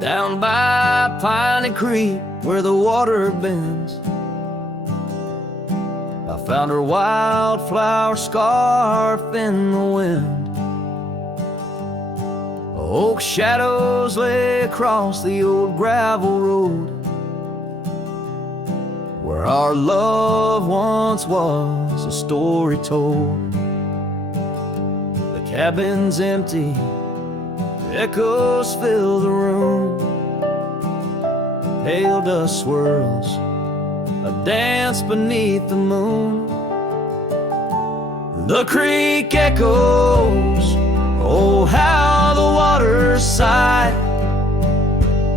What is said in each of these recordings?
down by Piney Creek where the water bends. I found her wildflower scarf in the wind. Oak shadows lay across the old gravel road where our love once was a story told. The cabin's empty, echoes fill the room. Pale dust swirls, a dance beneath the moon. The creek echoes, oh how the waters sigh,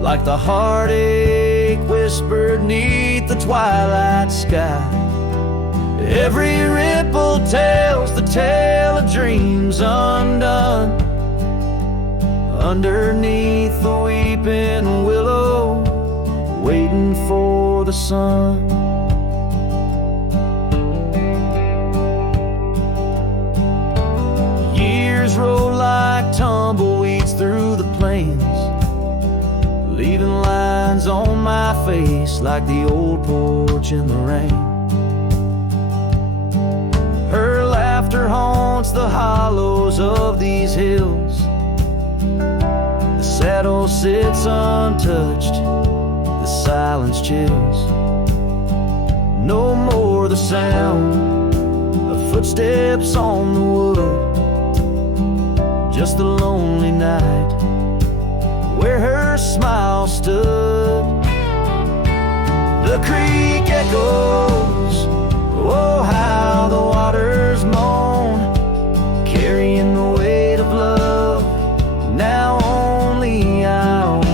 like the heartache whispered neath the twilight sky. Every ripple tells the tale of dreams undone, underneath the weeping willow, waiting for the sun. Years roll like tumbleweeds through the plains, leaving lines on my face like the old porch in the rain. Her laughter haunts the hollows of these hills. The saddle sits untouched, the silence chills. No more the sound of footsteps on the wood, just the lonely night where her smile stood. The creek echoes, oh how the waters moan, carrying the weight of love now only I own.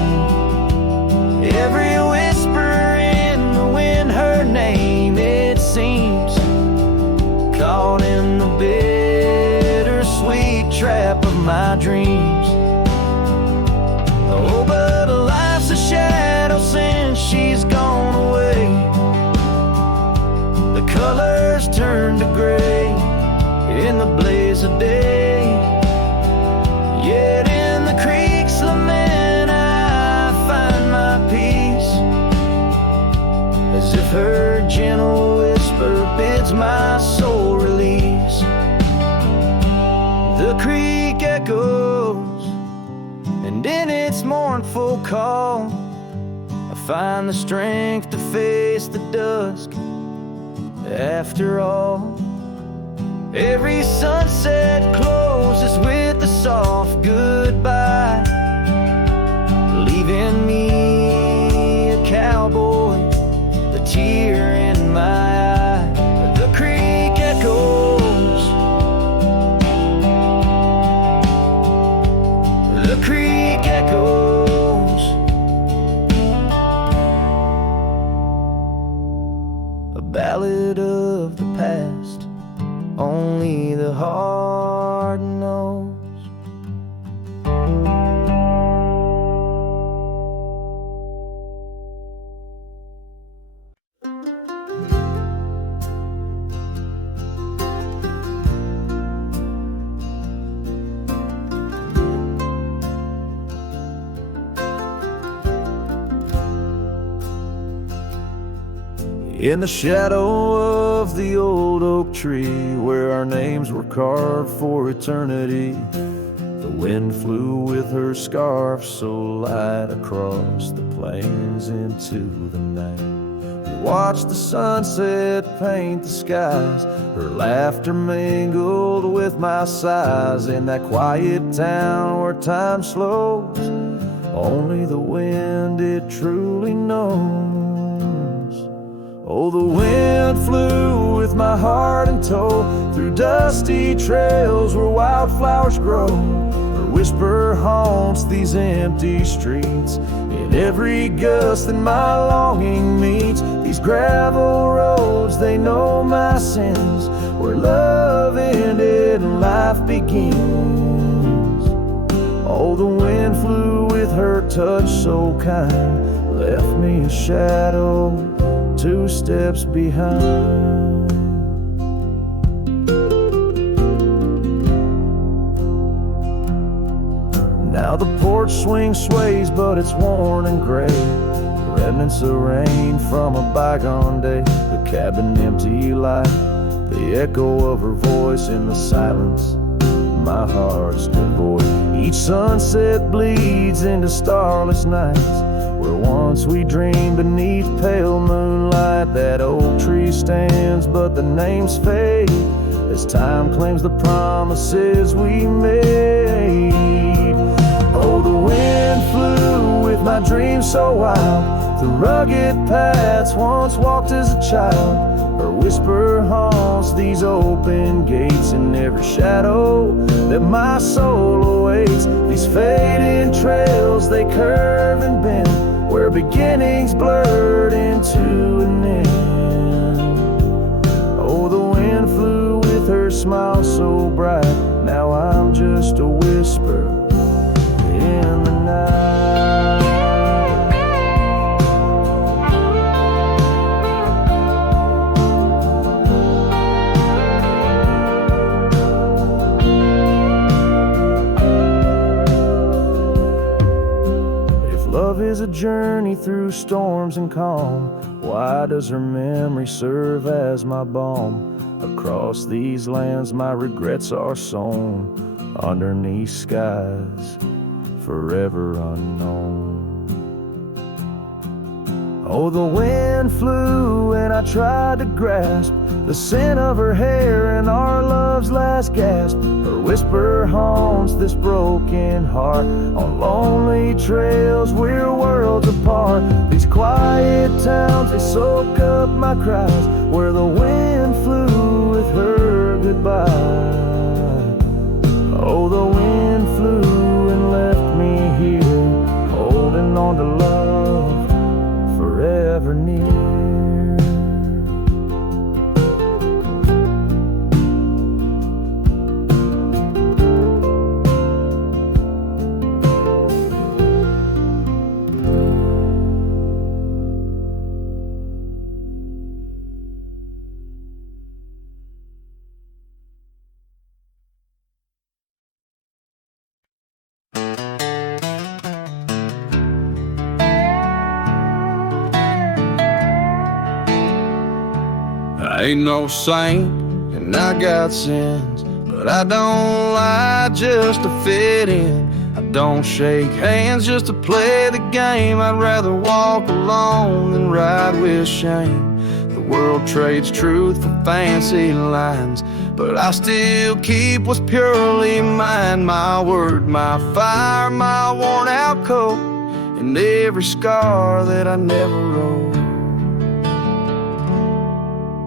Every whisper in the wind, her name it seems, caught in the bittersweet trap of my dreams. Oh, but life's a shadow since she's gone away. The colors turn to gray in the blaze of day. Yet in the creek's lament I find my peace, as if her gentle whisper bids my soul release. The creek echoes, and in its mournful call I find the strength to face the dusk. After all, every sunset closes with a soft goodbye, leaving me a cowboy, the tear in my eye. The creek echoes, the creek echoes. A ballad of the past, only the heart knows. In the shadow of the old oak tree, where our names were carved for eternity, the wind flew with her scarf so light across the plains into the night. We watched the sunset paint the skies, her laughter mingled with my sighs. In that quiet town where time slows, only the wind it truly knows. Oh, the wind flew with my heart in tow through dusty trails where wildflowers grow. Her whisper haunts these empty streets. In every gust that my longing meets, these gravel roads, they know my sins, where love ended and life begins. Oh, the wind flew with her touch so kind, left me a shadow 2 steps behind. Now the porch swing sways, but it's worn and gray. Remnants of rain from a bygone day. The cabin empty like the echo of her voice in the silence. My heart's devoid. Each sunset bleeds into starless nights, where once we dreamed beneath pale moonlight. That oak tree stands, but the names fade as time claims the promises we made. Oh, the wind flew with my dreams so wild, through rugged paths once walked as a child. Her whisper haunts these open gates, in every shadow that my soul awaits. These fading trails, they curve and bend, where beginnings blurred into an end. Oh, the wind flew with her smile so bright. Now I'm just a whisper in the night. Love is a journey through storms and calm. Why does her memory serve as my balm? Across these lands my regrets are sown, underneath skies forever unknown. Oh, the wind flew and I tried to grasp the scent of her hair and our love's last gasp. Her whisper haunts this broken heart. On lonely trails we're worlds apart. These quiet towns, they soak up my cries, where the wind flew with her goodbye. Oh, the wind flew and left me here, holding on to love forever near. I ain't no saint and I got sins, but I don't lie just to fit in. I don't shake hands just to play the game. I'd rather walk alone than ride with shame. The world trades truth for fancy lines, but I still keep what's purely mine. My word, my fire, my worn out coat, and every scar that I never wrote.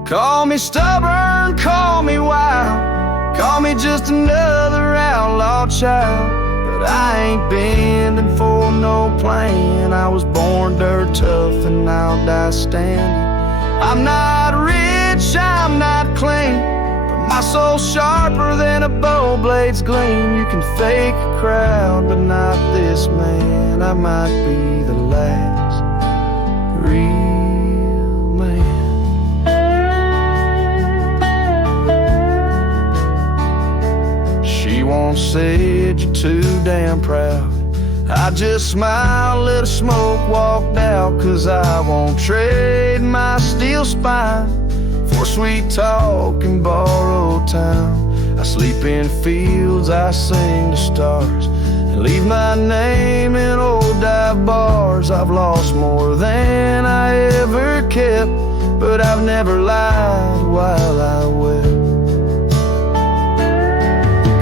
Call me stubborn, call me wild, call me just another outlaw child, but I ain't bending for no plan. I was born dirt tough and I'll die standing. I'm not rich, I'm not clean, but my soul's sharper than a bow blade's gleam. You can fake a crowd, but not this man. I might be the last real man. She once said you're too damn proud. I just smiled, let her smoke, walked out, 'cause I won't trade my steel spine for sweet talk and borrowed time. I sleep in fields, I sing to stars, and leave my name in old dive bars. I've lost more than I ever kept, but I've never lied while I wept.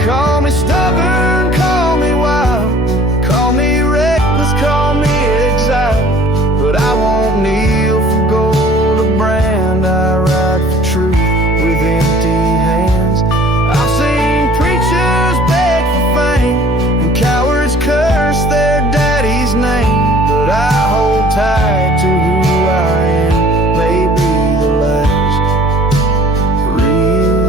Call me stubborn, call me wild, call me reckless, call me exiled, but I won't kneel for gold or brand. I ride for truth with empty hands. I've seen preachers beg for fame and cowards curse their daddy's name, but I hold tight to who I am. Maybe the last real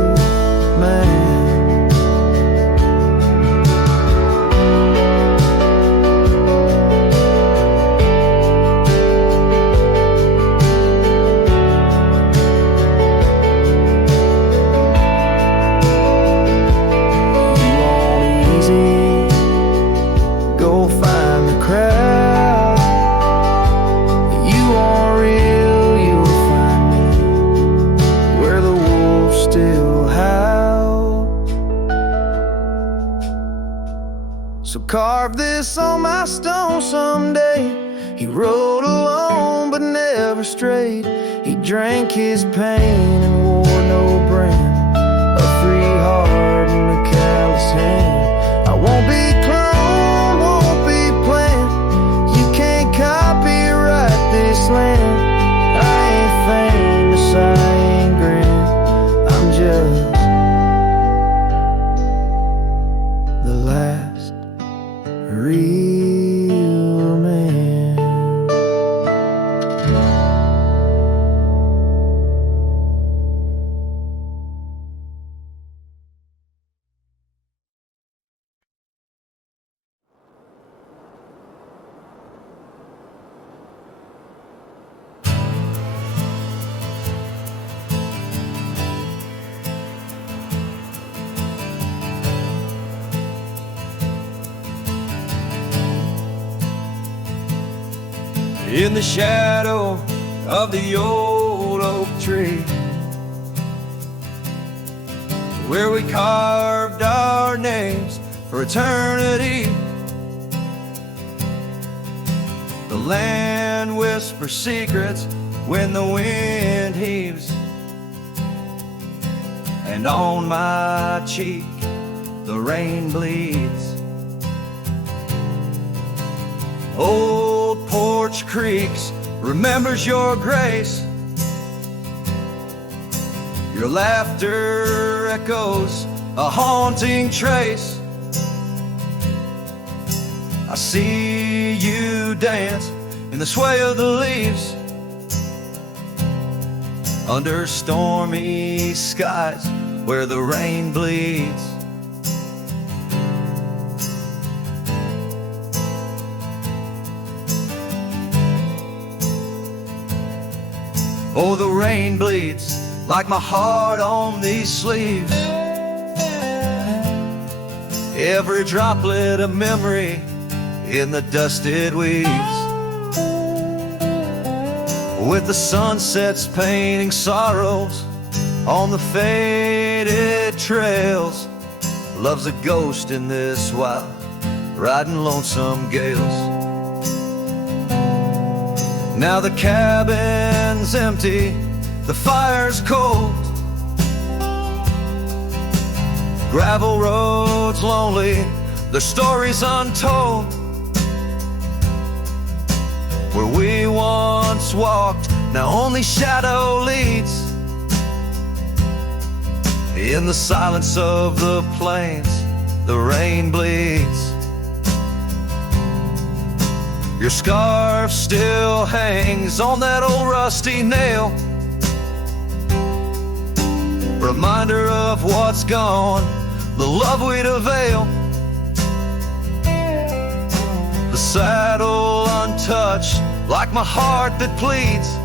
So carve this on my stone someday. He rode alone but never strayed. He drank his pain and wore no brand, a free heart and a callous hand. I won't be cloned, won't be planned. You can't copyright this land. I ain't famous, I ain't grand. I'm just the last real man. In the shadow of the old oak tree, where we carved our names for eternity, the land whispers secrets when the wind heaves, and on my cheek the rain bleeds. Old Porch Creeks remembers your grace. Your laughter echoes a haunting trace. I see you dance in the sway of the leaves, under stormy skies where the rain bleeds. Oh, the rain bleeds like my heart on these sleeves. Every droplet a memory in the dusted weeds. With the sunsets painting sorrows on the faded trails, love's a ghost in this wild, riding lonesome gales. Now the cabin's empty, the fire's cold, gravel roads lonely, the stories untold. Where we once walked, now only shadow leads. In the silence of the plains, the rain bleeds. Your scarf still hangs on that old rusty nail, reminder of what's gone, the love we'd avail. The saddle untouched, like my heart that pleads.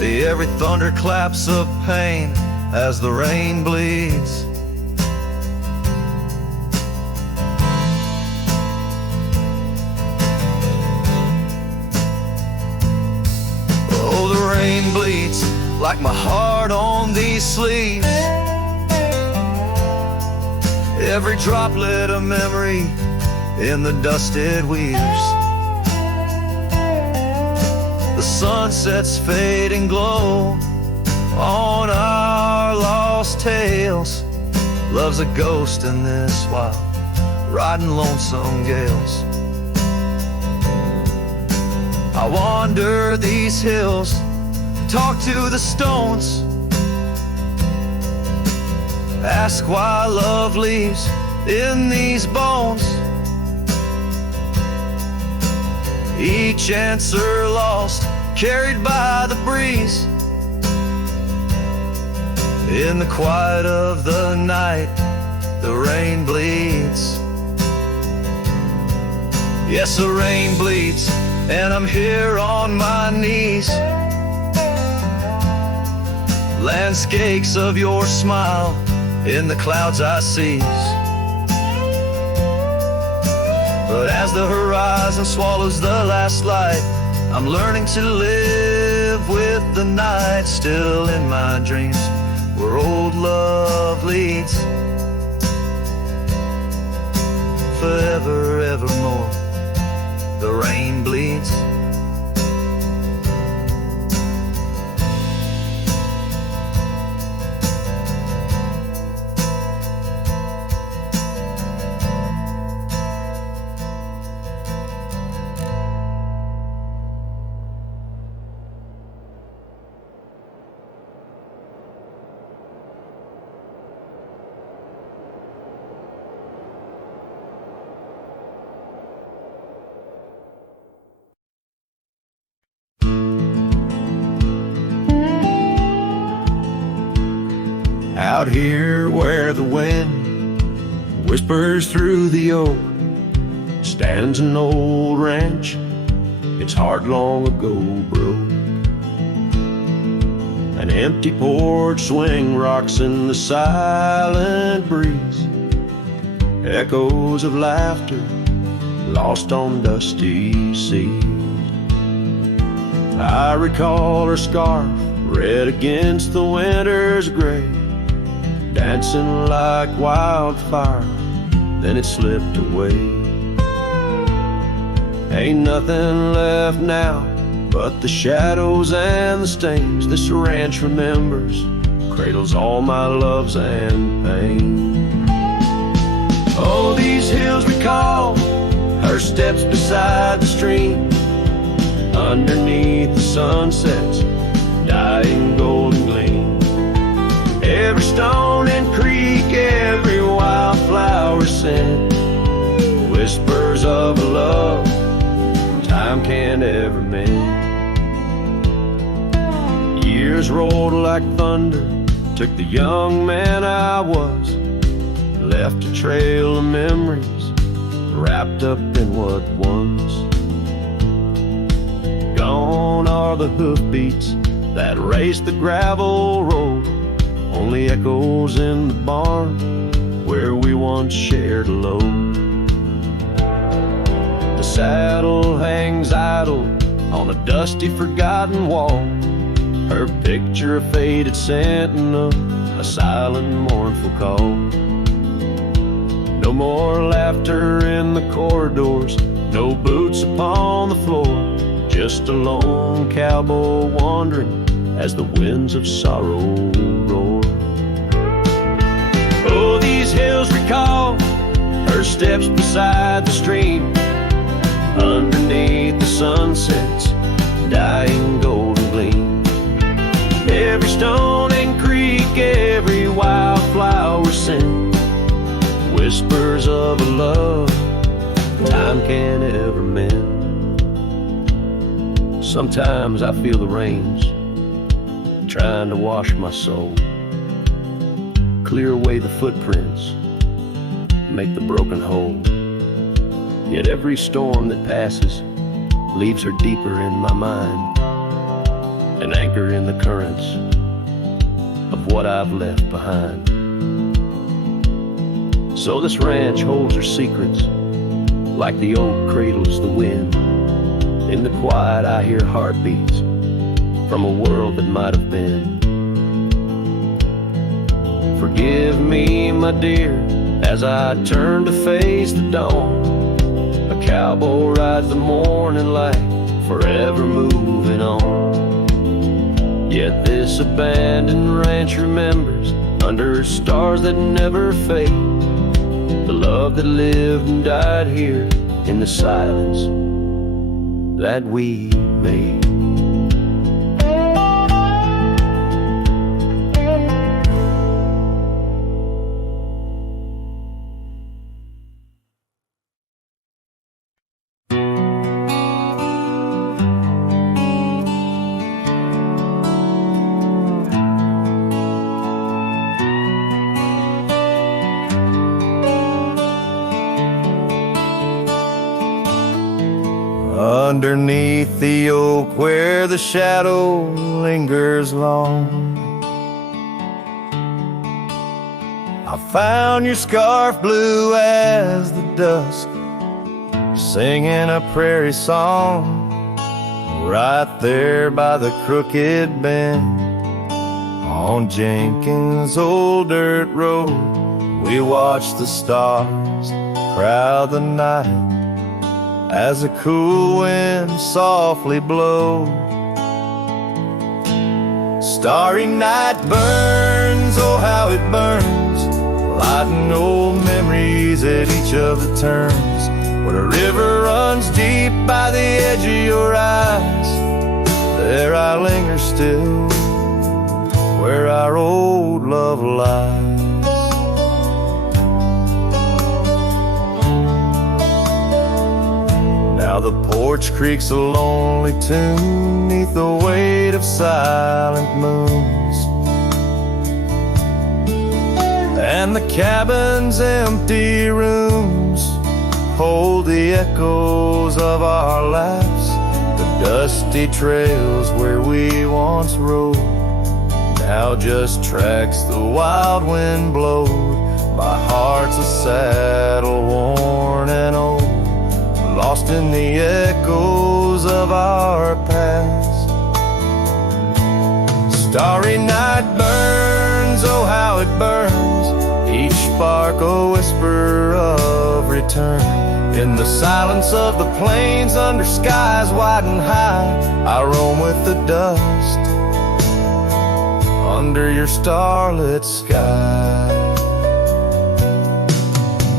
Every thunderclaps of pain as the rain bleeds. Rain bleeds like my heart on these sleeves. Every droplet a memory in the dusted weaves. The sunset's fading glow on our lost tales. Love's a ghost in this wild, riding lonesome gales. I wander these hills, talk to the stones, ask why love leaves in these bones. Each answer lost, carried by the breeze. In the quiet of the night, the rain bleeds. Yes, the rain bleeds, and I'm here on my knees. Landscapes of your smile in the clouds I seize. But as the horizon swallows the last light, I'm learning to live with the night. Still in my dreams, where old love leads. Out here where the wind whispers through the oak stands an old ranch, its heart long ago broke. An empty porch swing rocks in the silent breeze, echoes of laughter lost on dusty seas. I recall her scarf red against the winter's gray, dancing like wildfire, then it slipped away. Ain't nothing left now but the shadows and the stains. This ranch remembers, cradles all my loves and pain. Oh, these hills recall her steps beside the stream, underneath the sunset's dying golden gleam. Every stone and creek, every wildflower scent, whispers of a love time can't ever mend. Years rolled like thunder, took the young man I was, left a trail of memories wrapped up in what was. Gone are the hoofbeats that raced the gravel road, only echoes in the barn where we once shared a load. The saddle hangs idle on a dusty forgotten wall, her picture a faded sentinel, a silent mournful call. No more laughter in the corridors, no boots upon the floor, just a lone cowboy wandering as the winds of sorrow roar. Oh, these hills recall her steps beside the stream, underneath the sunset's dying golden gleam. Every stone and creek, every wildflower scent, whispers of a love time can't ever mend. Sometimes I feel the rains trying to wash my soul, clear away the footprints, make the broken whole. Yet every storm that passes leaves her deeper in my mind, an anchor in the currents of what I've left behind. So this ranch holds her secrets, like the oak cradles the wind. In the quiet I hear heartbeats from a world that might have been. Forgive me, my dear, as I turn to face the dawn. A cowboy rides the morning light, forever moving on. Yet this abandoned ranch remembers, under stars that never fade, the love that lived and died here in the silence that we made. Underneath the oak where the shadow lingers long, I found your scarf blue as the dusk, singing a prairie song. Right there by the crooked bend on Jenkins' old dirt road, we watched the stars crowd the night as a cool wind softly blows. Starry night burns, oh how it burns, lighting old memories at each of the turns. Where the river runs deep by the edge of your eyes, there I linger still, where our old love lies. Now the porch creaks a lonely tune neath the weight of silent moons. And the cabin's empty rooms hold the echoes of our lives, the dusty trails where we once rode, now just tracks the wild wind blowed by hearts of saddle worn and old, lost in the echoes of our past. Starry night burns, oh how it burns, each spark a whisper of return. In the silence of the plains under skies wide and high, I roam with the dust under your starlit sky.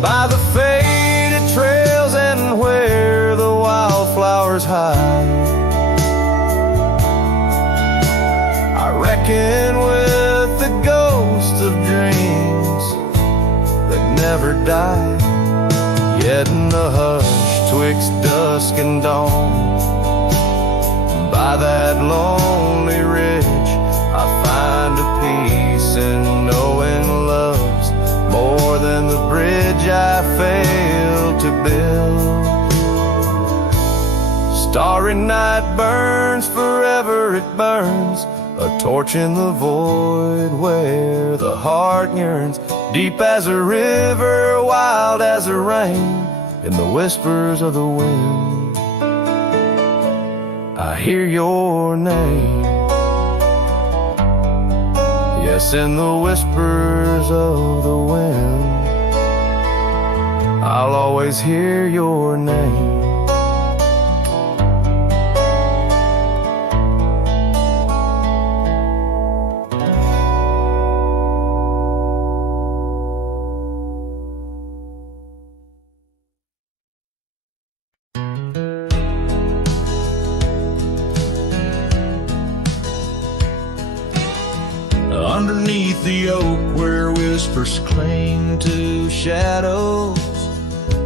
By the faded trails and where the wildflowers hide, I reckon with the ghosts of dreams that never die. Yet in the hush twixt dusk and dawn, by that lonely ridge, I find a peace in knowing love's more than the bridge I failed to build. Starry night burns, forever it burns, a torch in the void where the heart yearns, deep as a river, wild as a rain, in the whispers of the wind I hear your name. Yes, in the whispers of the wind I'll always hear your name. Underneath the oak where whispers cling to shadows,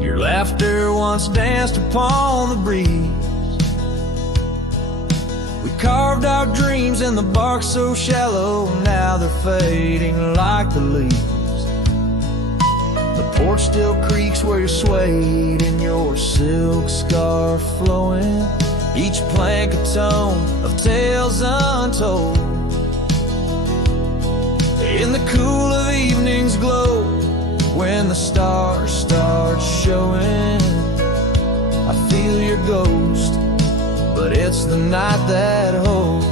your laughter once danced upon the breeze. We carved our dreams in the bark so shallow, now they're fading like the leaves. The porch still creaks where you're swayed in your silk scarf flowing, each plank a tone of tales untold. In the cool of evening's glow, when the stars start showing, I feel your ghost, but it's the night that holds.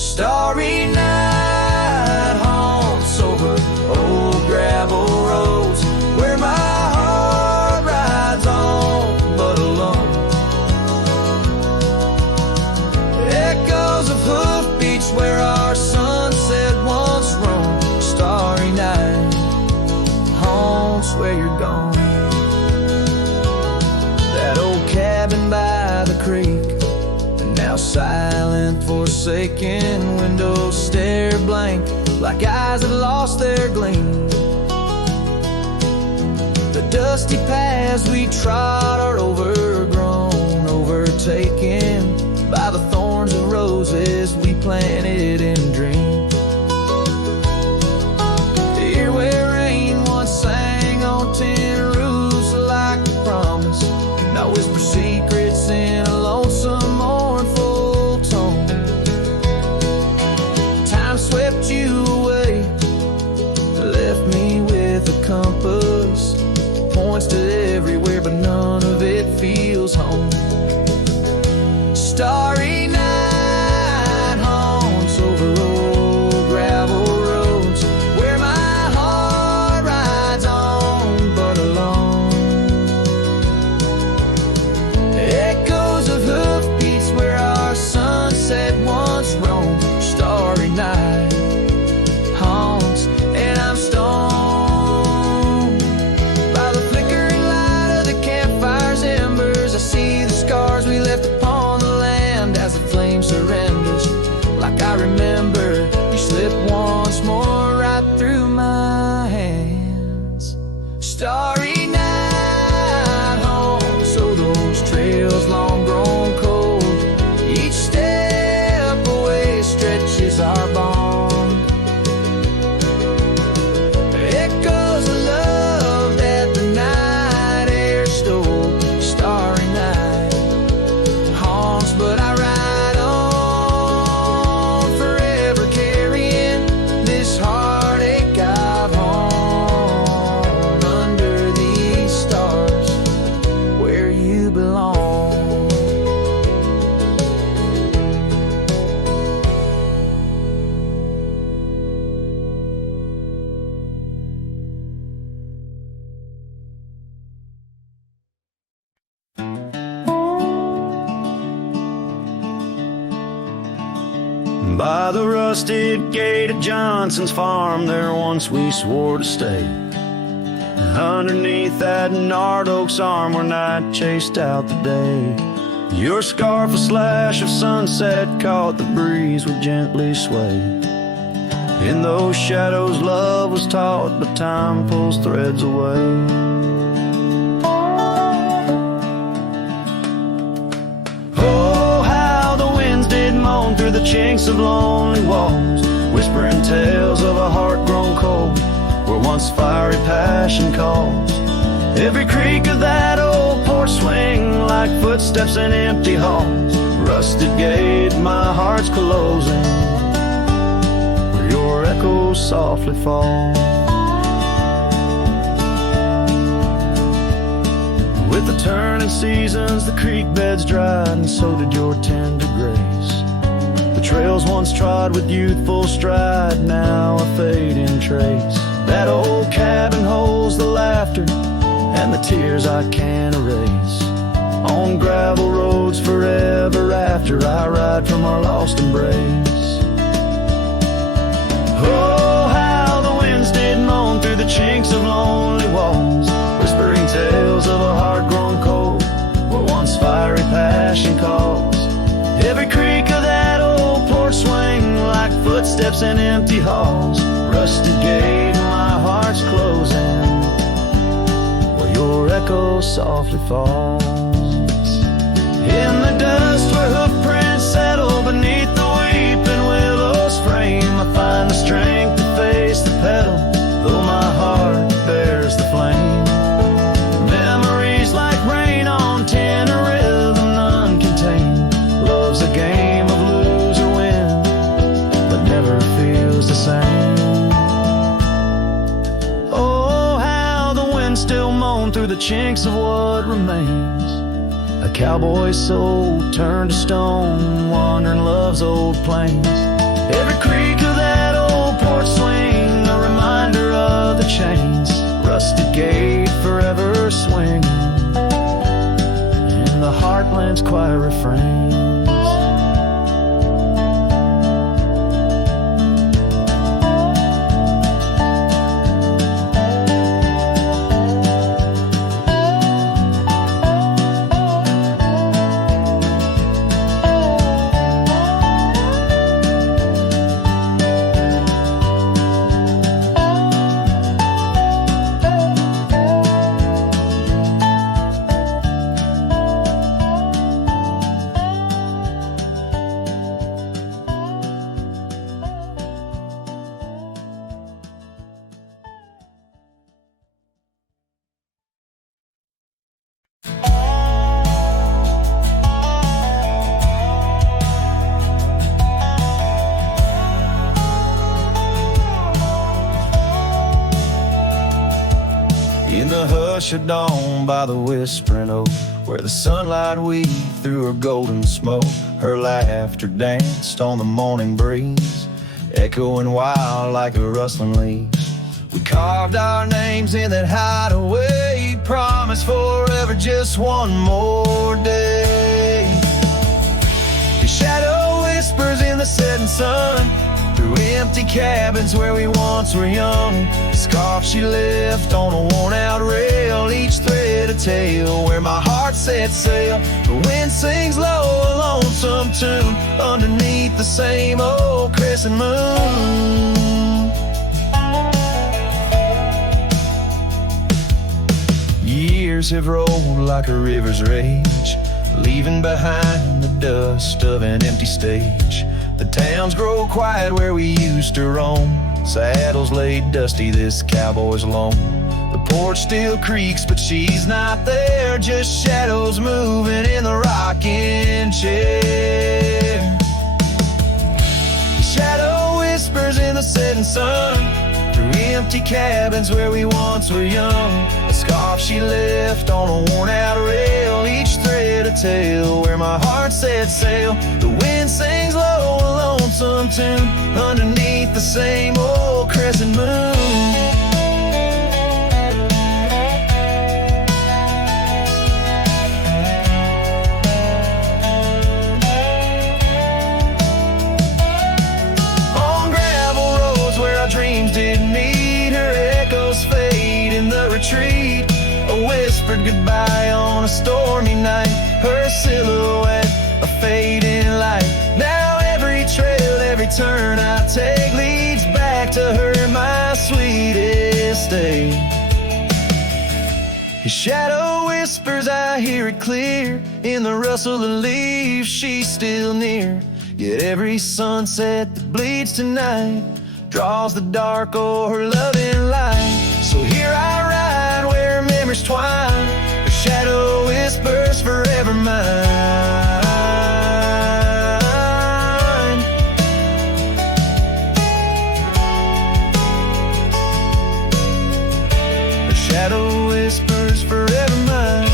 Starry night haunts over old gravel roads, where my heart rides on but alone. Echoes of hoofbeats where our sunset once roamed. Starry night haunts where you're gone. That old cabin by the creek, now silent, forsaken, windows stare blank like eyes that lost their gleam. The dusty paths we trod are overgrown, overtaken by the thorns and roses we planted in dreams. Here where rain once sang on tin roofs like a promise, now whisper secrets in a lonesome mournful tone. Time swept you away, left me with a compass, points to everywhere but none of it feels home. Starry night haunts over old gravel roads, where my heart rides on but alone. Echoes of hoofbeats where our sunset once roamed. Starry night haunts, and I'm stoned by the flickering light of the campfire's embers. I see the scars we left upon the land as By the rusted gate at Johnson's farm, there once we swore to stay. Underneath that gnarled oak's arm where night chased out the day. Your scarf, a slash of sunset, caught the breeze would gently sway. In those shadows love was taught, but time pulls threads away. Oh, how the winds did moan through the chinks of lonely walls, whispering tales of a heart grown cold, where once fiery passion calls. Every creak of that old porch swing like footsteps in empty halls. Rusted gate, my heart's closing, where your echo softly falls. With the turning seasons, the creek beds dried, and so did your tender grace. The trails once trod with youthful stride, now a fading trace. That old cabin holds the laughter and the tears I can't erase. On gravel roads forever after, I ride from our lost embrace. Oh, how the winds did moan through the chinks of lonely walls, whispering tales of a heart grown cold, where once fiery passion calls. Every creak of that old porch swing like footsteps in empty halls. Rusted gate, my heart's closing, where your echo softly falls. In the dust where hoofprints settle beneath the weeping willow's frame, I find the strength to face the pedal, though my heart bears the flame. Memories like rain on tin, a rhythm none contain. Love's a game of lose or win, but never feels the same. Oh, how the wind still moan through the chinks of what remains. A cowboy's soul turned to stone, wandering love's old plains. Every creak of that old porch swing, a reminder of the chains. Rusted gate forever swinging, in the heartland's quiet refrains. In the hush of dawn by the whispering oak, where the sunlight weaved through her golden smoke, her laughter danced on the morning breeze, echoing wild like a rustling leaves. We carved our names in that hideaway, promised forever just one more day. Your shadow whispers in the setting sun, through empty cabins where we once were young. The scarf she left on a worn-out rail, each thread a tale where my heart set sail. The wind sings low a lonesome tune underneath the same old crescent moon. Years have rolled like a river's rage, leaving behind the dust of an empty stage. The towns grow quiet where we used to roam, saddles laid dusty, this cowboy's alone. The porch still creaks, but she's not there, just shadows moving in the rocking chair. The shadow whispers in the setting sun, through empty cabins where we once were young. A scarf she left on a worn-out rail, each thread a tale where my heart set sail. The wind sings low a lonesome tune underneath the same old crescent moon. whispered goodbye on a stormy night, her silhouette a fading light. Now every trail, every turn I take leads back to her, my sweetest day. His shadow whispers, I hear it clear. In the rustle of leaves, she's still near. Yet every sunset that bleeds tonight draws the dark o'er her loving light. So here I ride where memories twine, her shadow whispers forever mine. Her shadow whispers forever mine.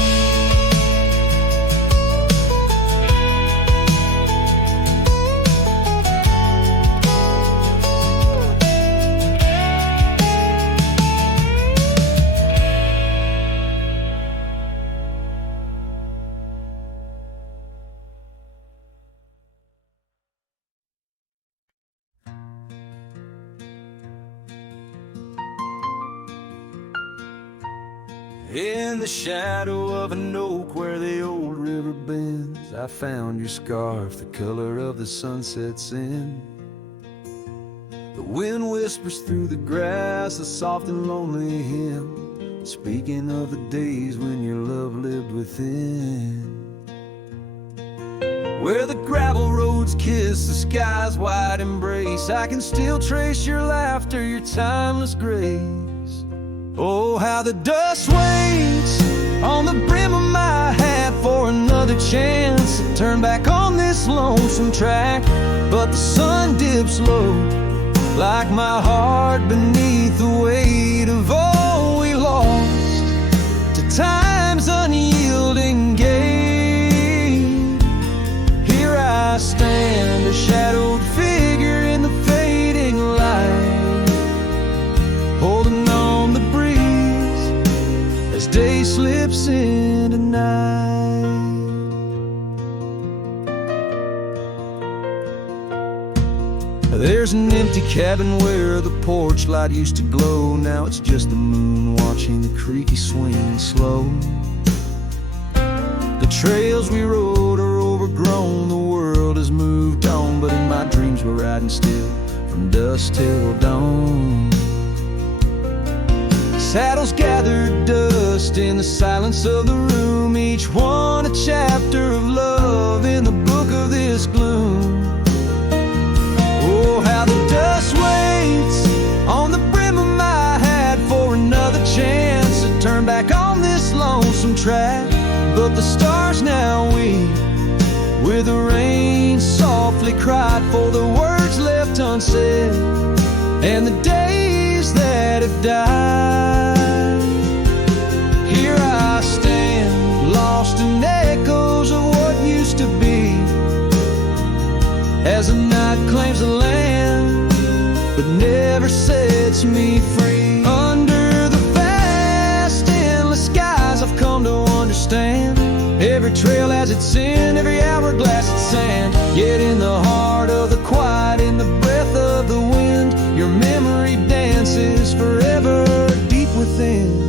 In the shadow of an oak where the old river bends, I found your scarf, the color of the sunset's in. The wind whispers through the grass, a soft and lonely hymn, speaking of the days when your love lived within. Where the gravel roads kiss the sky's wide embrace, I can still trace your laughter, your timeless grace. Oh, how the dust waits on the brim of my hat for another chance to turn back on this lonesome track. But the sun dips low, like my heart beneath the weight of all we lost to time's unyielding gate. Here I stand, a shadowed figure in the fading light, holding on the breeze as day slips into night. There's an empty cabin where the porch light used to glow. Now it's just the moon watching the creaky swing slow. The trails we rode are overgrown, the world has moved on, but in my dreams we're riding still from dusk till dawn. Saddles gathered dust in the silence of the room, each one a chapter of love in the book of this gloom. Oh, how the dust waits on the brim of my hat for another chance to turn back on this lonesome track. But the stars now weep where the rain softly cried for the words left unsaid and the days that have died. Here I stand, lost in echoes of what used to be, as the night claims the land but never sets me free. Under the vast endless skies I've come to understand, every trail has its sin, every hourglass its sand. Yet in the heart of the quiet, in the breath of the wind, your memory dances forever deep within.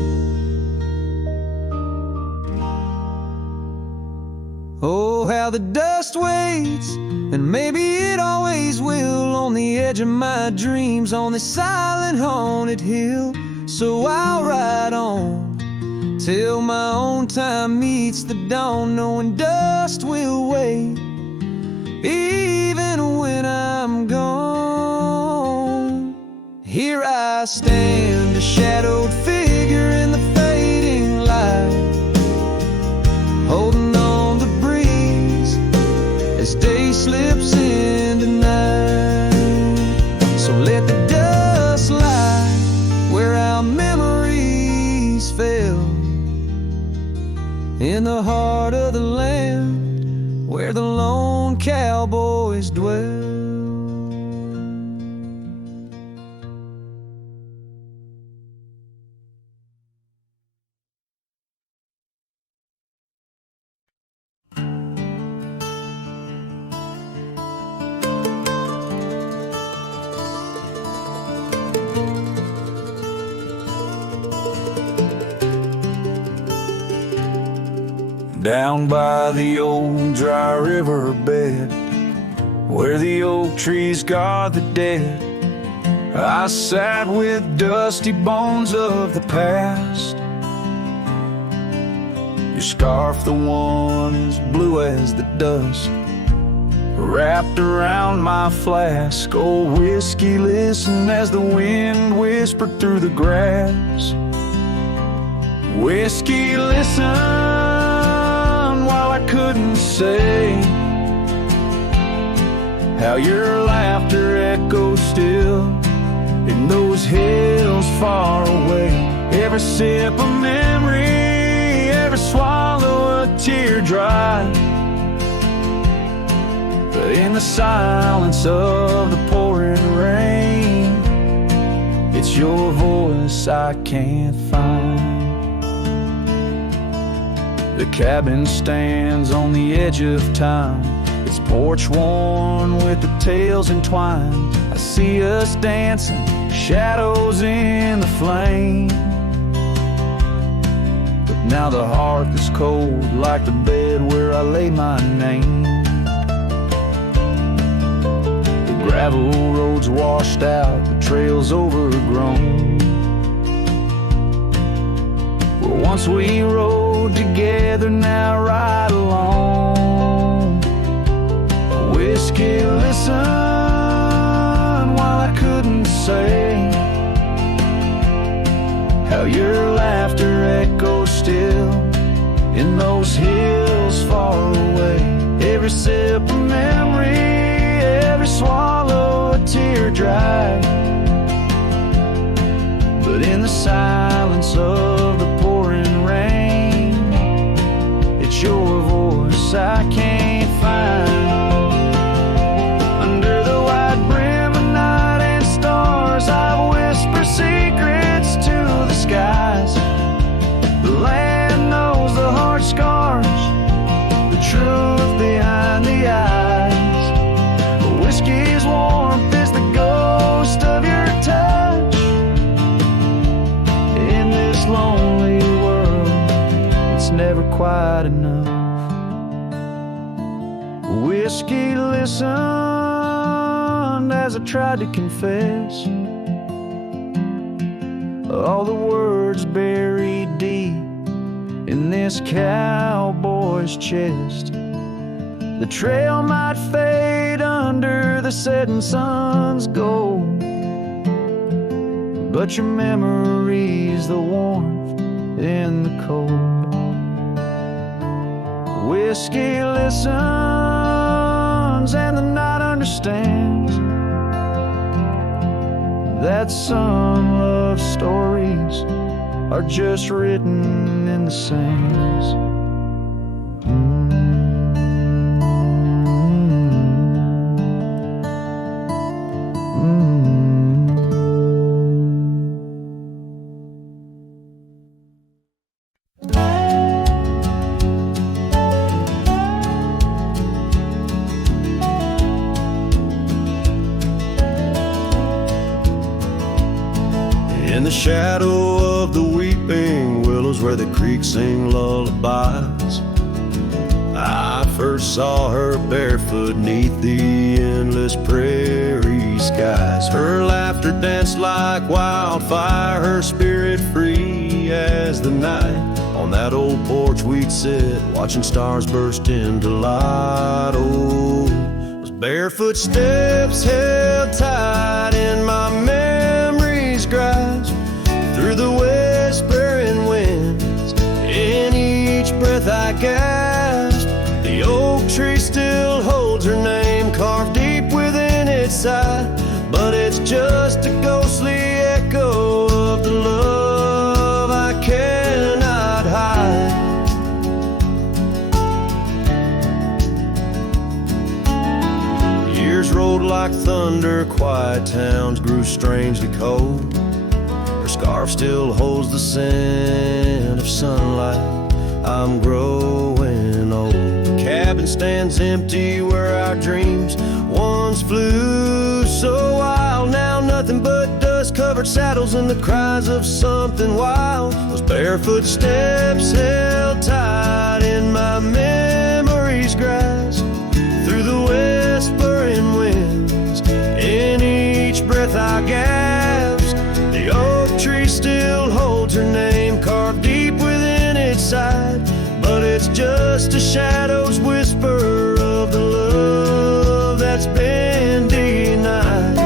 Oh, how the dust waits, and maybe it always will, on the edge of my dreams, on this silent haunted hill. So I'll ride on till my own time meets the dawn, knowing dust will wait even when I'm gone. Here I stand, a shadowed figure in the fading light, holding on the breeze as day slips into night. So let the dust lie where our memories fell, in the heart of the land where the lone cowboys dwell. Down by the old dry river bed, where the oak trees guard the dead, I sat with dusty bones of the past. Your scarf, the one as blue as the dust, wrapped around my flask. Oh, whiskey, listen as the wind whispered through the grass. Whiskey, listen while I couldn't say how your laughter echoes still in those hills far away. Every sip a memory, every swallow a tear dry. But in the silence of the pouring rain, it's your voice I can't find. The cabin stands on the edge of time, its porch worn with the tales entwined. I see us dancing, shadows in the flame. But now the hearth is cold like the bed where I lay my name. The gravel roads washed out, the trails overgrown. Where once we rode together, now ride alone. Whiskey, listen while I couldn't say how your laughter echoes still in those hills far away. Every sip a memory, every swallow a tear dry. But in the silence of the pouring rain, it's your voice I can't find. Under the white brim of night and stars, I whisper secrets to the skies. The land knows the heart scars, the truth behind the eyes. Whiskey's warmth is the ghost of your touch. In this lonely world, it's never quite enough. Whiskey, listen as I tried to confess all the words buried deep in this cowboy's chest. The trail might fade under the setting sun's gold, but your memory's the warmth in the cold. Whiskey listens and the night understands that some love stories are just written in the sands. In the shadow of the weeping willows where the creek sing lullabies, I first saw her barefoot neath the endless prairie skies. Her laughter danced like wildfire, her spirit free as the night. On that old porch we'd sit, watching stars burst into light. Oh, those barefoot steps held tight in my memory's grasp, through the whispering winds, in each breath I gasped. The oak tree still holds her name carved deep within its side, but it's just a ghostly echo of the love I cannot hide. Years rolled like thunder, quiet towns grew strangely cold. Her scarf still holds the scent of sunlight. I'm growing old. The cabin stands empty where our dreams once flew so wild. Now nothing but dust-covered saddles and the cries of something wild. Those barefoot steps held tight in my memories grasp through the whispering winds. In each breath I gasp, the oak tree still holds her name carved deep within its side. But it's just a shadow's whisper of the love that's been denied.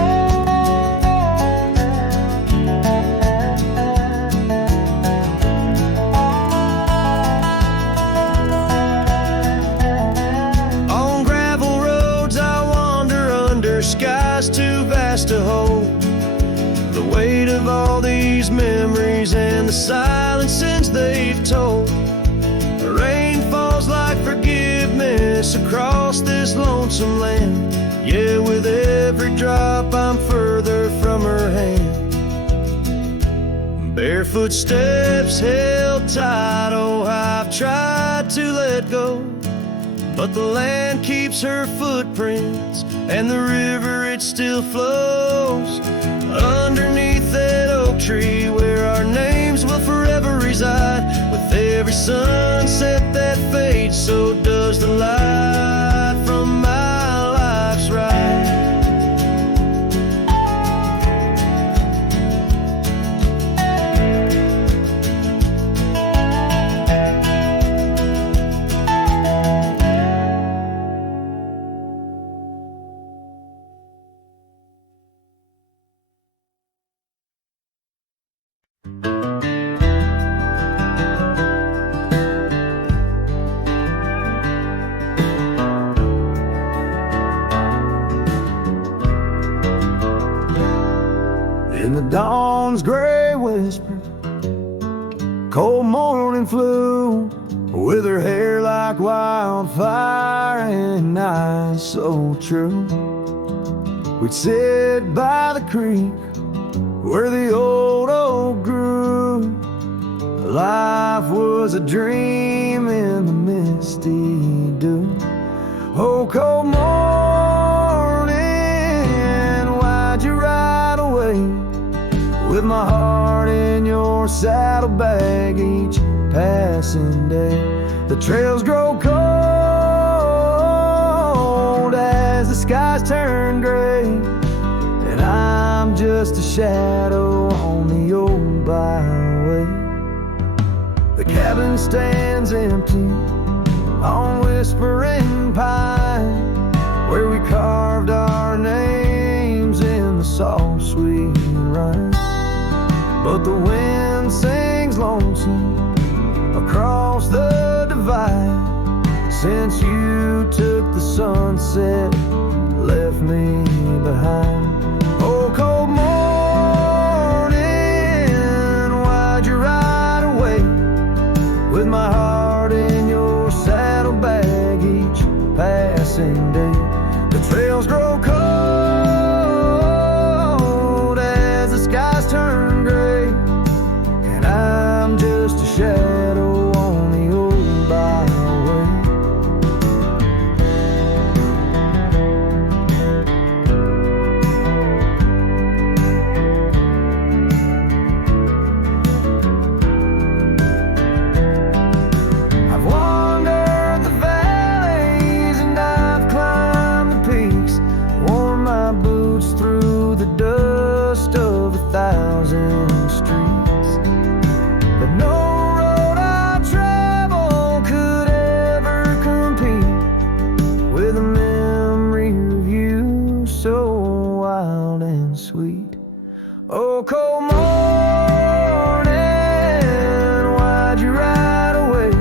On gravel roads I wander under skies too vast to hold the weight of all these memories and the silent sins they've told. The rain falls like forgiveness across this lonesome land. Yeah, with every drop I'm further from her hand. Barefoot steps held tight, oh, I've tried to let go, but the land keeps her footprints, and the river, it still flows underneath that oak tree where our names will forever reside. With every sunset that fades, so does the light from my life's ride. In the dawn's gray whisper, cold morning flew, with her hair like wildfire and eyes so true. We'd sit by the creek where the old oak grew. Life was a dream in the misty dew. Oh, cold morning, why'd you ride away? With my heart in your saddlebag each passing day. The trails grow cold as the skies turn gray, and I'm just a shadow on the old byway. The cabin stands empty on Whispering Pine, where we carved our names in the soft sweet rime. But the wind sings lonesome across the divide since you took the sunset, left me behind. Oh, cold morning, why'd you ride away? With my heart in your saddlebag each passing day. The trails grow cold as the skies turn gray, and I'm just a shadow on the old byway. I've wandered the valleys and I've climbed the peaks, worn my boots through the dust of 1,000 streets, but no road I travel could ever compete with a memory of you so wild and sweet. Oh, cold morning, why'd you ride away?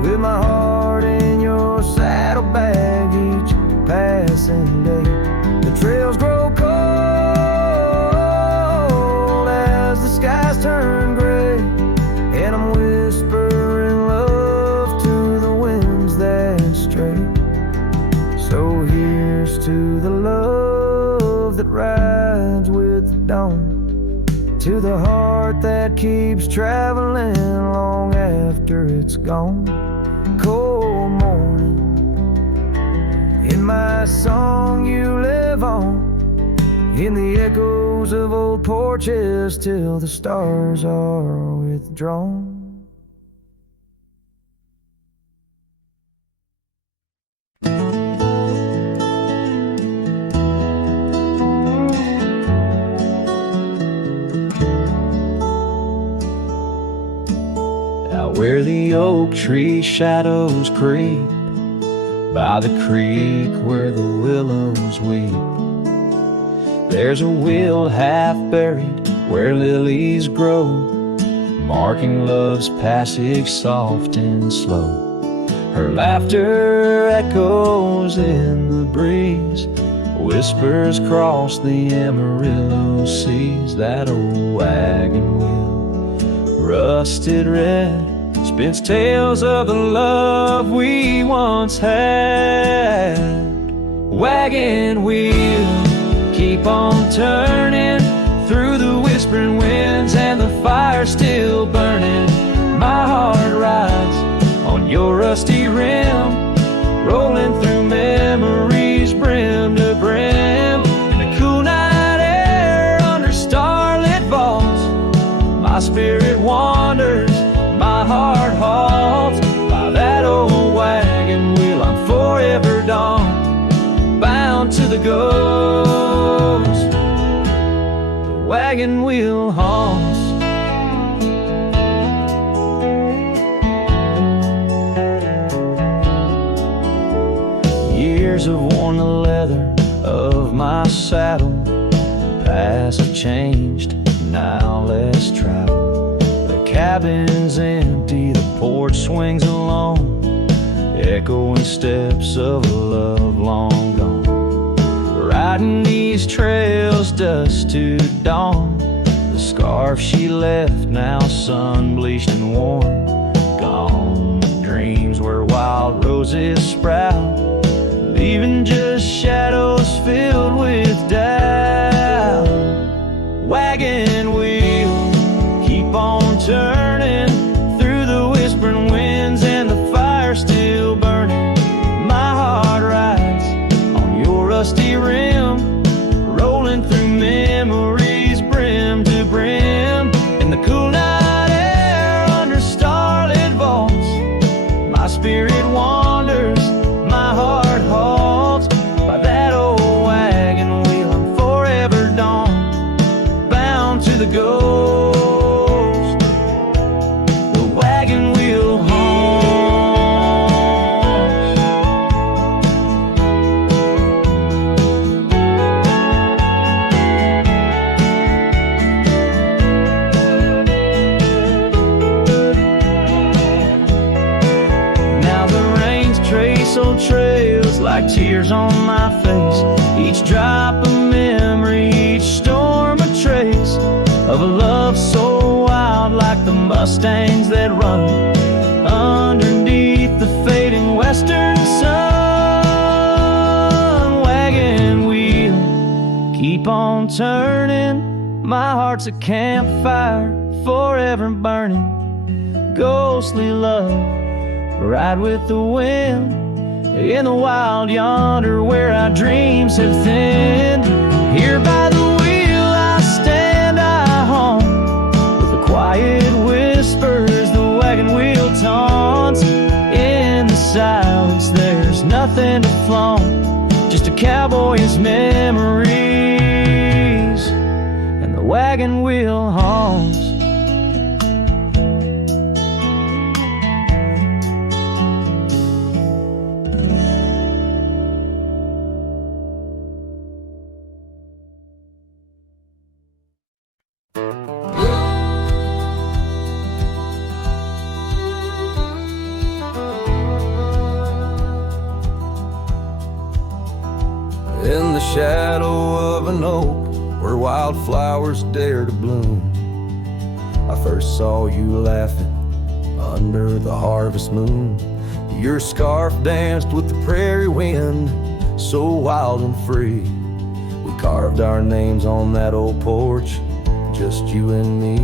With my heart in your saddlebag each passing day. The trails grow cold as the skies turn gray, and I'm whispering love to the winds that stray. So here's to the love that rides with the dawn, to the heart that keeps traveling long after it's gone. Cold morning, in my song you live on, in the echoes of old porches till the stars are withdrawn. out where the oak tree shadows creep, by the creek where the willows weep. There's a wheel half buried where lilies grow, marking love's passage soft and slow. Her laughter echoes in the breeze, whispers cross the Amarillo seas. That old wagon wheel, rusted red, spins tales of the love we once had. Wagon wheel, keep on turning through the whispering winds, and the fire still burning. My heart rides on your rusty rim, rolling through memories brim to brim. In the cool night air under starlit vaults, my spirit wanders, my heart halts. By that old wagon wheel I'm forever dawned, bound to the ghost the wagon wheel haunts. Years have worn the leather of my saddle, paths have changed, now let's travel. The cabin's empty, the porch swings alone, echoing steps of a love long gone. Riding these trails dusk to dawn, the scarf she left now sun-bleached and worn. Gone dreams where wild roses sprout, leaving just shadows filled with doubt. Wagon wheel, keep on turning through the whispering winds, and the fire still burning. My heart rides on your rusty rim, rolling through memories brim to brim. In the cool night air under starlit vaults, my spirit wanders, my heart halts. By that old wagon wheel I'm forever dawned, bound to the ghost the wagon wheel haunts. Now the rains trace old trails like tears on my face, each drop a memory, each storm a trace of a love so wild, like the mustangs that run underneath the fading western sun. Wagon wheel, keep on turning, my heart's a campfire forever burning. Ghostly love, ride with the wind in the wild yonder where our dreams have thinned. Here by the wheel I stand, I haunt with the quiet whispers the wagon wheel taunts. In the silence there's nothing to flaunt, just a cowboy's memories, and the wagon wheel haunts. In the shadow of an oak where wildflowers dare to bloom, I first saw you laughing under the harvest moon. Your scarf danced with the prairie wind, so wild and free. We carved our names on that old porch, just you and me.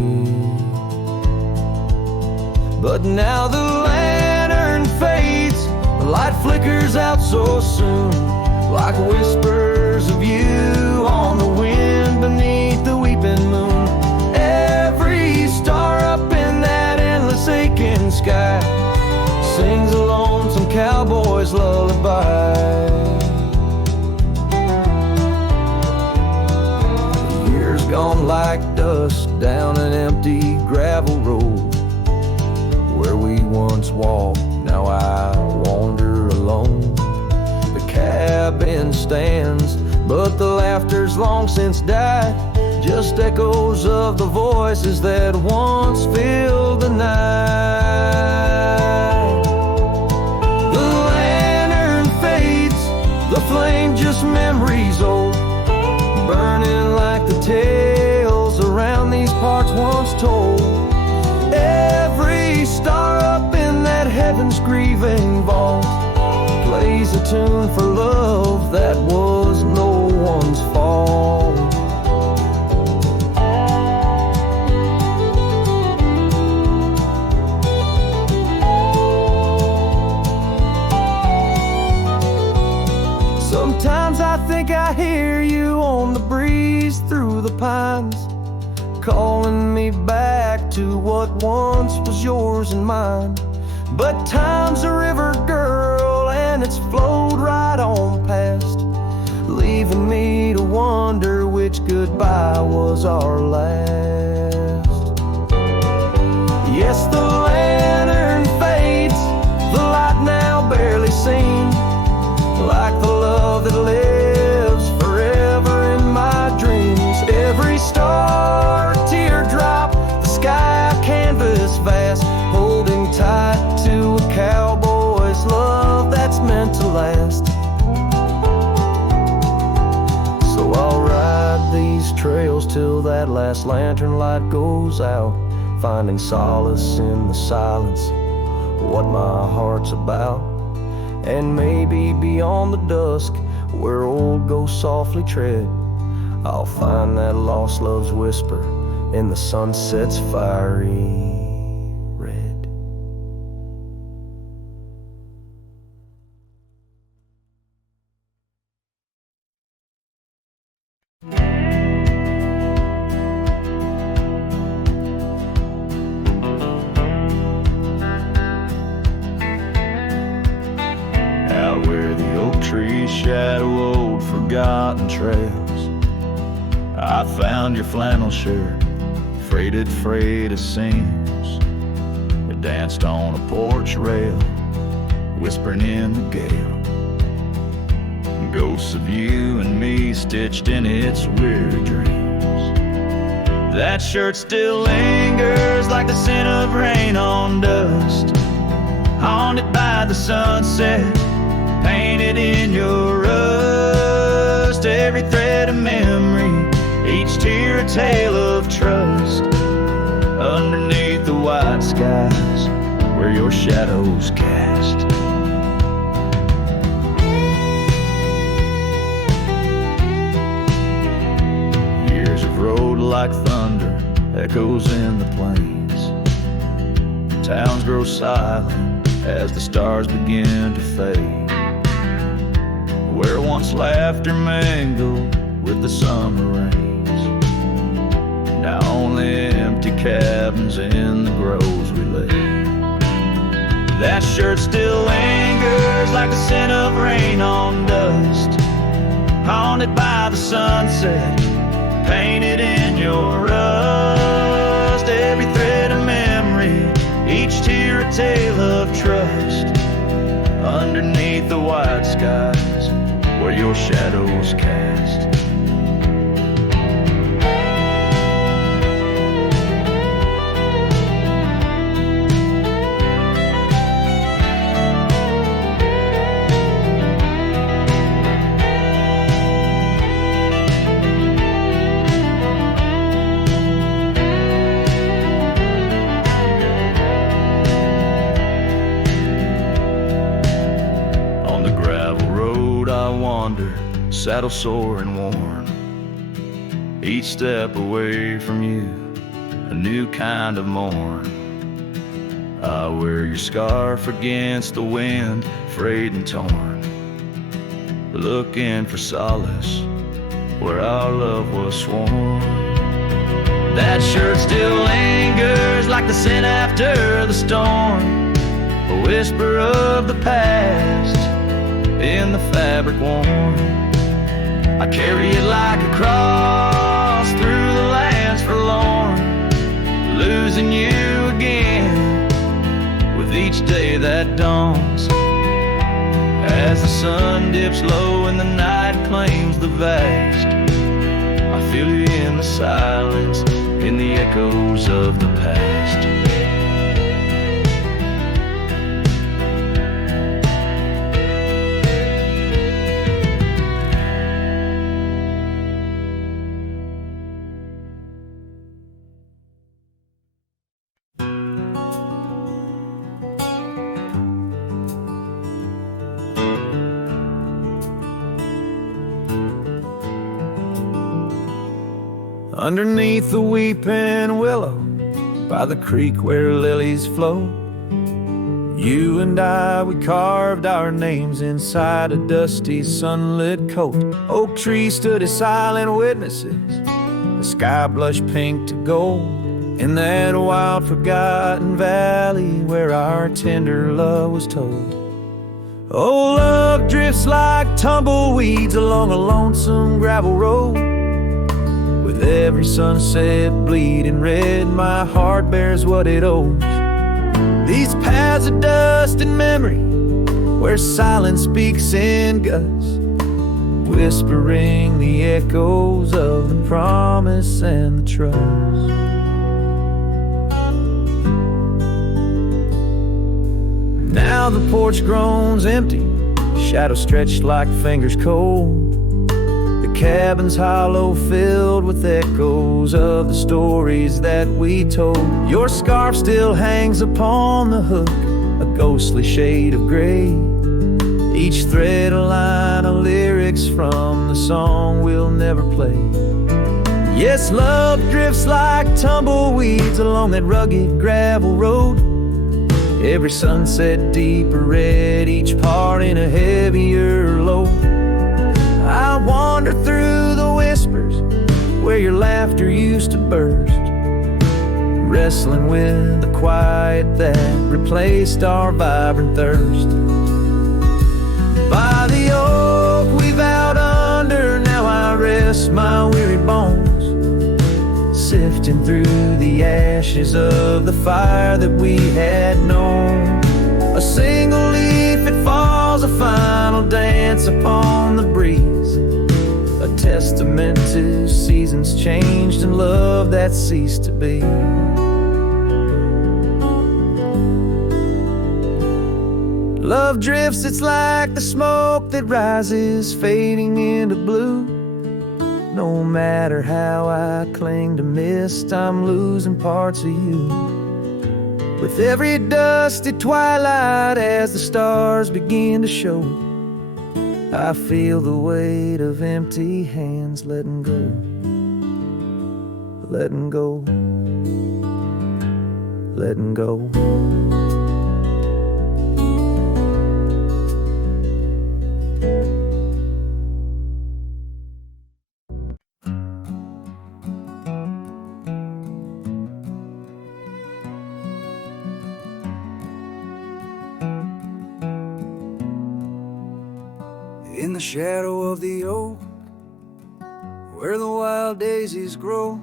But now the lantern fades, the light flickers out so soon, like whispers of you on the wind beneath the weeping moon. Every star up in that endless aching sky sings a lonesome cowboy's lullaby. Years gone like dust down an empty gravel road, where we once walked, now I wander alone. The cabin stands, but the laughter's long since died. Just echoes of the voices that once filled the night. The lantern fades, the flame just memories old, burning like the tales around these parts once told. Every star up in that heaven's grieving vault plays a tune for love that was no one's fault. Sometimes I think I hear you on the breeze through the pines, calling me back to what once was yours and mine. But time's a river, girl, and it's flowed right on past, leaving me to wonder which goodbye was our last. Yes, the lantern fades, the light now barely seen, like the love that lives forever in my dreams. Every star, a teardrop, the sky, a canvas vast, holding tight to a cowboy's love that's meant to last. So I'll ride these trails till that last lantern light goes out, finding solace in the silence, what my heart's about. And maybe beyond the dusk, where old ghosts softly tread, I'll find that lost love's whisper in the sunset's fiery red. Out where the oak trees shadow old forgotten trails, I found your flannel shirt, freighted freight of seams. It danced on a porch rail, whispering in the gale. Ghosts of you and me stitched in its weird dreams. That shirt still lingers like the scent of rain on dust, haunted by the sunset, painted in your rust. Every thread of memory, each tear a tale of trust, underneath the white skies where your shadows cast. Years of road like thunder, echoes in the plains. Towns grow silent as the stars begin to fade. Where once laughter mingled with the summer rains, now only empty cabins in the groves we lay. That shirt still lingers like the scent of rain on dust, haunted by the sunset, painted in your rust. Every thread of memory, each tear a tale of trust, underneath the white skies where your shadows cast. Saddle sore and worn, each step away from you, a new kind of morn. I wear your scarf against the wind, frayed and torn, looking for solace where our love was sworn. That shirt still lingers like the scent after the storm, a whisper of the past in the fabric worn. I carry it like a cross through the lands forlorn, losing you again with each each day that dawns. As the sun dips low and the night claims the vast, I feel you in the silence, in the echoes of the past. Underneath the weeping willow, by the creek where lilies flow, you and I, we carved our names inside a dusty sunlit coat. Oak trees stood as silent witnesses, the sky blushed pink to gold, in that wild forgotten valley where our tender love was told. Oh, love drifts like tumbleweeds along a lonesome gravel road. With every sunset bleeding red, my heart bears what it owes. These paths of dust and memory, where silence speaks in gusts, whispering the echoes of the promise and the trust. Now the porch groans empty, shadows stretched like fingers cold. Cabin's hollow, filled with echoes of the stories that we told. Your scarf still hangs upon the hook, a ghostly shade of gray, each thread a line of lyrics from the song we'll never play. Yes, love drifts like tumbleweeds along that rugged gravel road, every sunset deeper red, each part in a heavier load. I wander through the whispers where your laughter used to burst, wrestling with the quiet that replaced our vibrant thirst. By the oak we vowed under, now I rest my weary bones, sifting through the ashes of the fire that we had known. A single leaf, it falls, a final dance upon the breeze, a testament to seasons changed and love that ceased to be. Love drifts, it's like the smoke that rises, fading into blue. No matter how I cling to mist, I'm losing parts of you. With every dusty twilight, as the stars begin to show, I feel the weight of empty hands letting go, letting go, letting go. In the shadow of the oak, where the wild daisies grow,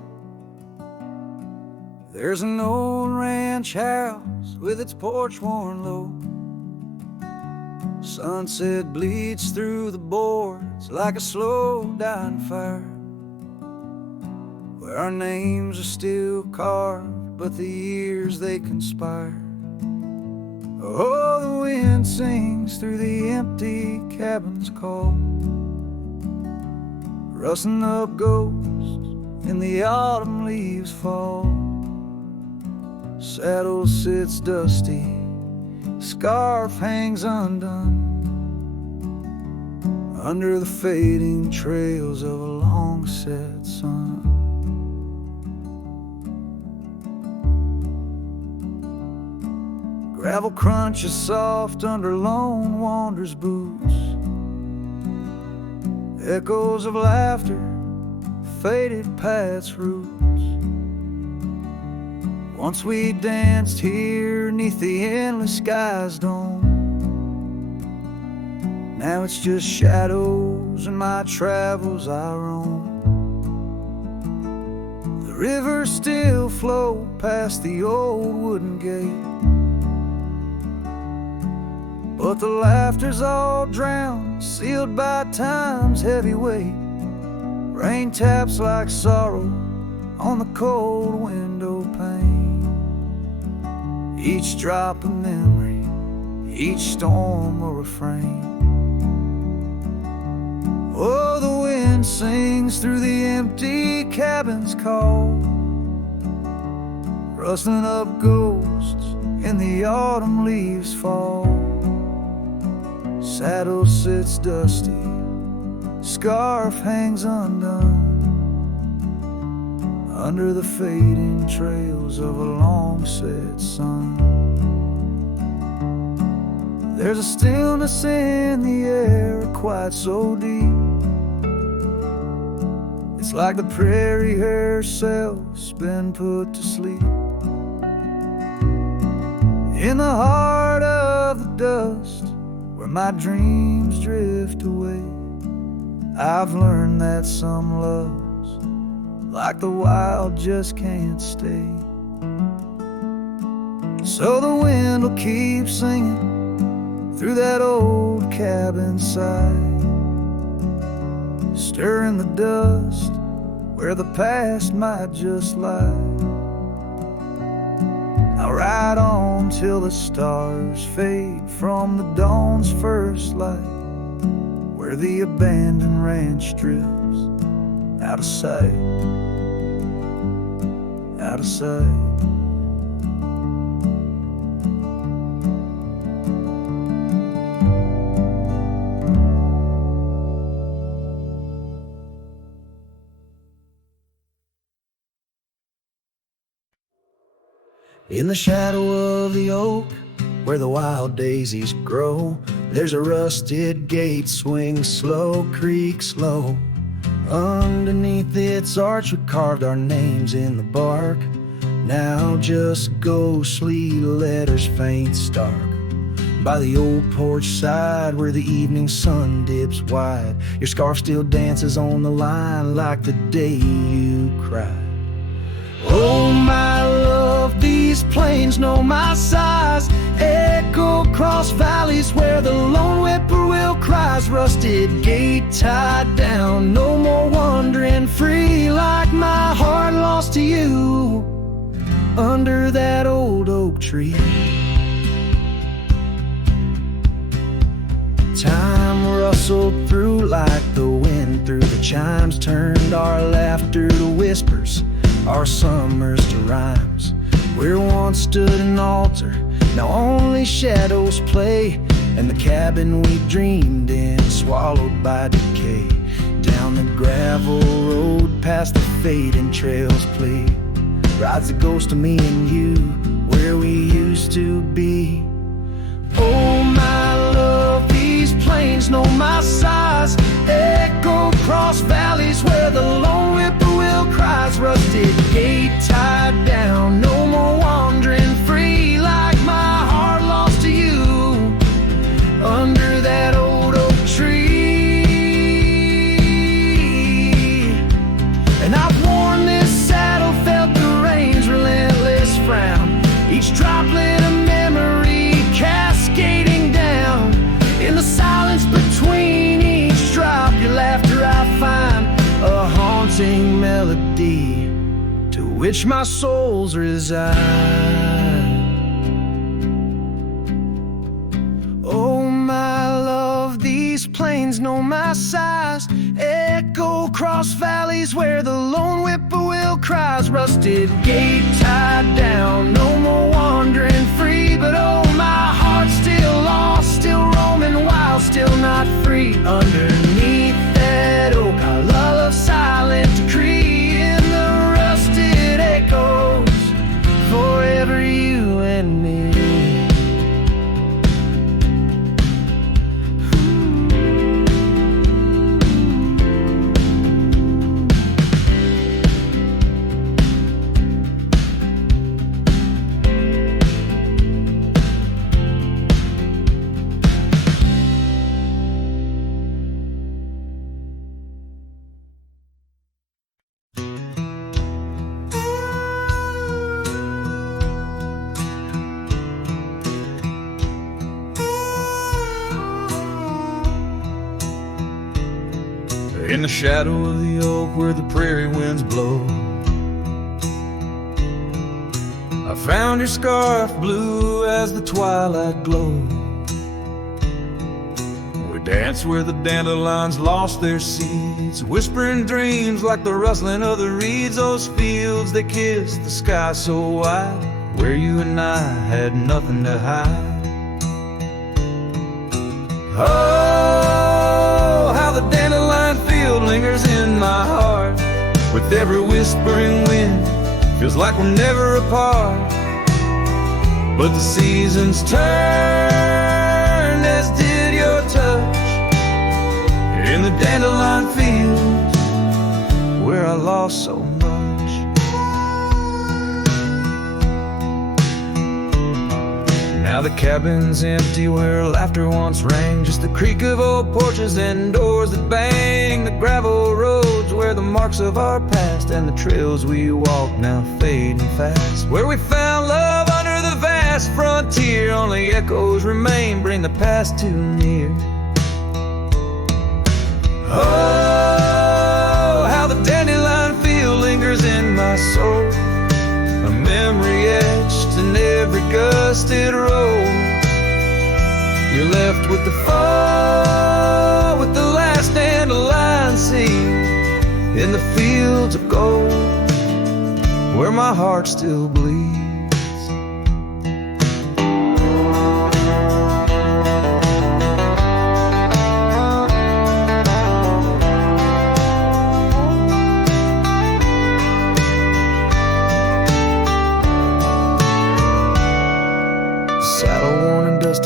there's an old ranch house with its porch worn low. Sunset bleeds through the boards like a slow dying fire, where our names are still carved, but the years they conspire. Oh, the wind sings through the empty cabin's call, rustling up ghosts in the autumn leaves fall. Saddle sits dusty, scarf hangs undone, under the fading trails of a long set sun. Gravel crunches soft under lone wanderer's boots, echoes of laughter, faded paths roots. Once we danced here neath the endless sky's dome, now it's just shadows and my travels I roam. The rivers still flow past the old wooden gate, but the laughter's all drowned, sealed by time's heavy weight. Rain taps like sorrow on the cold window pane. Each drop a memory, each storm a refrain. Oh, the wind sings through the empty cabin's call, rustling up ghosts in the autumn leaves fall. Saddle sits dusty, scarf hangs undone, under the fading trails of a long-set sun. There's a stillness in the air, quite so deep. It's like the prairie herself's been put to sleep. In the heart of the dust, where my dreams drift away, I've learned that some loves, like the wild, just can't stay. So the wind will keep singing through that old cabin side, stirring the dust where the past might just lie. I'll ride on till the stars fade from the dawn's first light, where the abandoned ranch drifts out of sight, out of sight. In the shadow of the oak, where the wild daisies grow, there's a rusted gate, swings slow, creaks low. Underneath its arch we carved our names in the bark, now just ghostly letters faint stark. By the old porch side where the evening sun dips wide, your scarf still dances on the line like the day you cried. Oh my love, these plains know my size, echo across valleys where the lone whippoorwill cries. Rusted gate tied down, no more wandering free, like my heart lost to you under that old oak tree. Time rustled through like the wind through the chimes, turned our laughter to whispers, our summers to rhymes. Where once stood an altar, now only shadows play, and the cabin we dreamed in swallowed by decay. Down the gravel road past the fading trails plea, rides the ghost of me and you, where we used to be. Oh my love, these plains know my size, echo across valleys where the lone whippoorwill cries. Rusted gate tied down, no more wandering free, like my heart lost to you under that old oak tree. And I've worn this saddle, felt the rain's relentless frown, each droplet a memory cascading down. In the silence between each drop, your laughter I find a haunting melody to which my soul's reside. Oh my love, these plains know my size, echo across valleys where the lone whippoorwill cries. Rusted gate tied down, no more wandering free, but oh my heart's still lost, still roaming wild, still not free. Underneath that oak our love silent decree, in the rusted echoes forever you and me. In the shadow of the oak where the prairie winds blow, I found your scarf blue as the twilight glowed. We danced where the dandelions lost their seeds, whispering dreams like the rustling of the reeds. Those fields, they kissed the sky so wide, where you and I had nothing to hide. Oh, how the dandelion field lingers in my heart. With every whispering wind, feels like we're never apart. But the seasons turned, as did your touch, in the dandelion fields where I lost so much. Now the cabin's empty where laughter once rang, just the creak of old porches and doors that bang. The gravel roads where the marks of our past and the trails we walk now fading fast. Where we found love under the vast frontier, only echoes remain, bring the past too near. Oh, how the dandelion field lingers in my soul, a memory etched in every gusted road. You're left with the fall, with the last dandelion seed, in the fields of gold, where my heart still bleeds.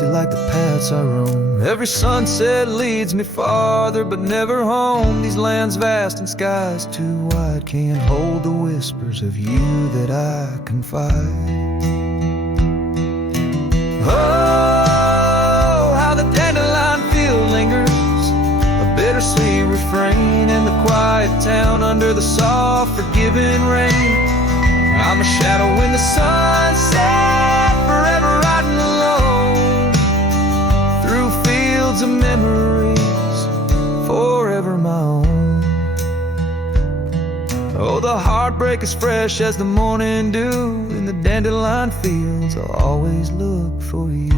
Like the paths I roam, every sunset leads me farther but never home. These lands vast and skies too wide can't hold the whispers of you that I confide. Oh, how the dandelion field lingers, a bittersweet refrain in the quiet town under the soft forgiving rain. I'm a shadow in the sunset, forever riding alone through fields of memories, forever my own. Oh, the heartbreak is fresh as the morning dew, in the dandelion fields I'll always look for you.